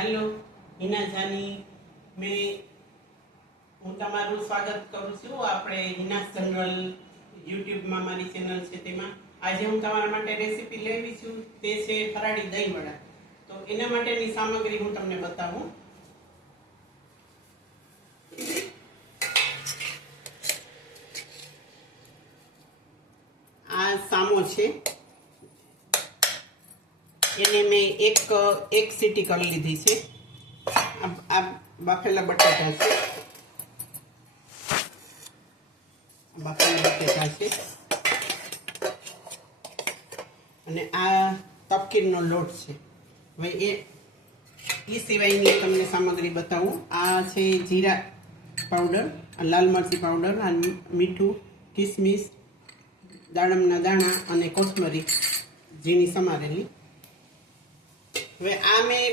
Hello Hina Jani હું તમારું સ્વાગત કરું છું આપણે હિના જનરલ યુટ્યુબમાં મારી ચેનલ છે તેમાં આજે હું તમારા માટે રેસીપી લેવી છું તે છે ફરાળી દહીં વડા તો એના માટેની સામગ્રી હું તમને બતાવું આ સામો છે એને મેં એક સીટી કરી લીધી છે આ બાફેલા બટાટા છે અને આ તપકીરનો લોટ છે હવે એ સિવાયની તમને સામગ્રી બતાવું આ છે જીરા પાવડર લાલ મરચી પાવડર મીઠું કિસમિસ દાડમના દાણા અને કોથમરી ઝીણી સમારેલી હવે આ મેં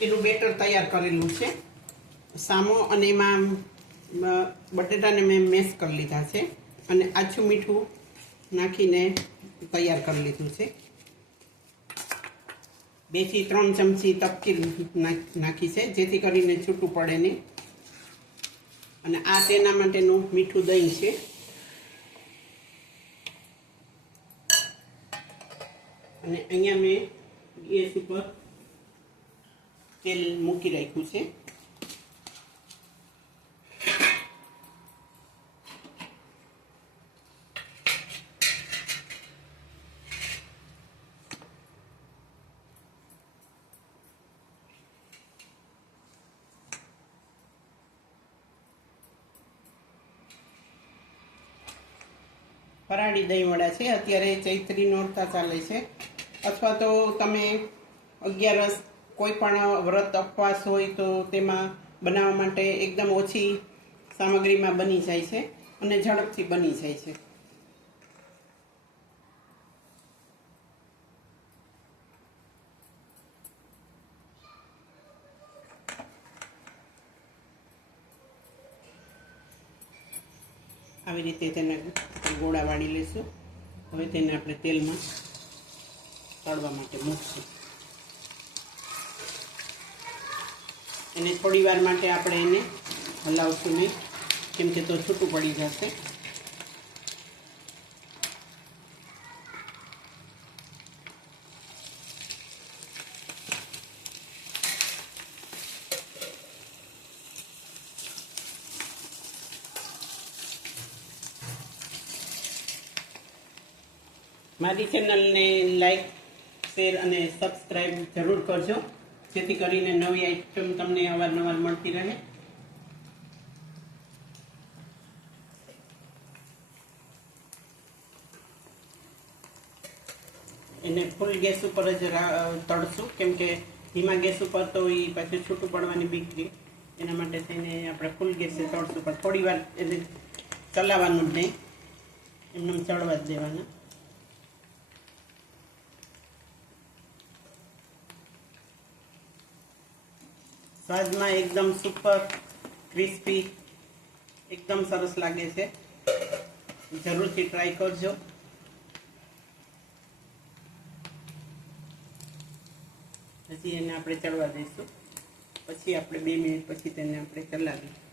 એનું બેટર તૈયાર કરેલું છે સામો અને એમાં બટેટાને મેં મેશ કરી લીધા છે અને આછું મીઠું નાખીને તૈયાર કરી લીધું છે 2 થી 3 ચમચી તપકીર નાખી છે જેથી કરીને છૂટું પડે નહીં અને આ તેના માટેનું મીઠું દહીં છે અને અહીંયા મેં ગેસ ઉપર તેલ મૂકી રાખ્યું છે ફરાળી દહીં વડા છે અત્યારે ચૈત્રી નોરતા ચાલે છે અથવા તો તમે 11 કોઈ પણ વ્રત ઉપવાસ હોય તો તેમાં બનાવવા માટે એકદમ ઓછી સામગ્રીમાં બની જાય છે અને ઝડપથી બની જાય છે આવી રીતે તેને ગોળા વાળી લઈશું હવે તેને આપણે તેલમાં તળવા માટે મૂકશું એને થોડી વાર માટે આપણે એને હલાવશું નહીં કેમ કે તો છૂટું પડી જશે મારી ચેનલને લાઈક શેર અને સબસ્ક્રાઈબ જરૂર કરજો જેથી કરીને નવી આઈટમ તમને અવારનવાર મળતી રહે એને ફૂલ ગેસ ઉપર જ તળશું કેમ કે ધીમા ગેસ ઉપર તો એ પાછું છૂટું પડવાની બીક રહે એના માટે થઈને આપણે ફૂલ ગેસે તળશું પણ થોડી વાર એને ચલાવવાનું જ નહીં એમને ચડવા જ દેવાના સ્વાદમાં એકદમ સુપર ક્રિસ્પી એકદમ સરસ લાગે છે જરૂરથી ટ્રાય કરજો હજી એને આપણે ચડવા દઈશું પછી આપણે 2 મિનિટ પછી તેને આપણે ચલાવીએ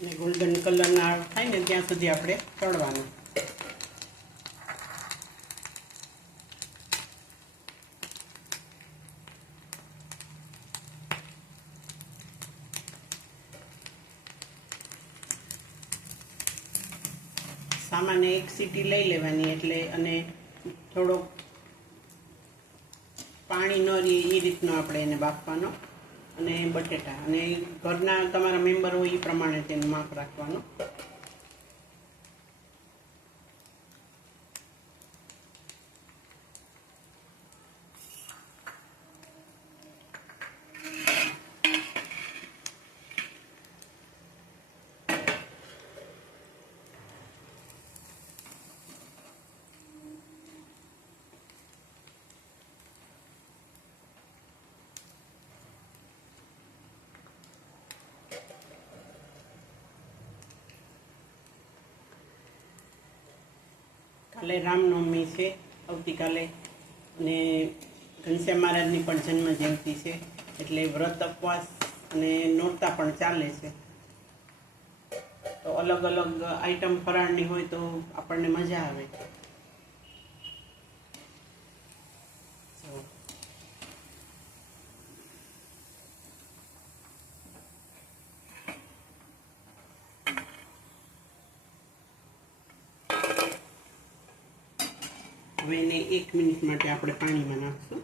અને ગોલ્ડન કલરના થાય ને ત્યાં સુધી આપણે તળવાનું સામાન્ય એક સીટી લઈ લેવાની એટલે, અને થોડોક પાણી ન રહે એ રીતનો આપણે એને બાફવાનો. અને બટેટા અને ઘરના તમારા મેમ્બર હોય એ પ્રમાણે તેનું માપ રાખવાનું. કાલે રામનવમી છે આવતીકાલે, અને ઘનશ્યામ મહારાજની પણ જન્મ જયંતિ છે, એટલે વ્રત ઉપવાસ અને નોરતા પણ ચાલે છે. તો અલગ અલગ આઈટમ ફરાળની હોય તો આપણને મજા આવે. હવે એને 1 મિનિટ માટે આપણે પાણીમાં નાખશું.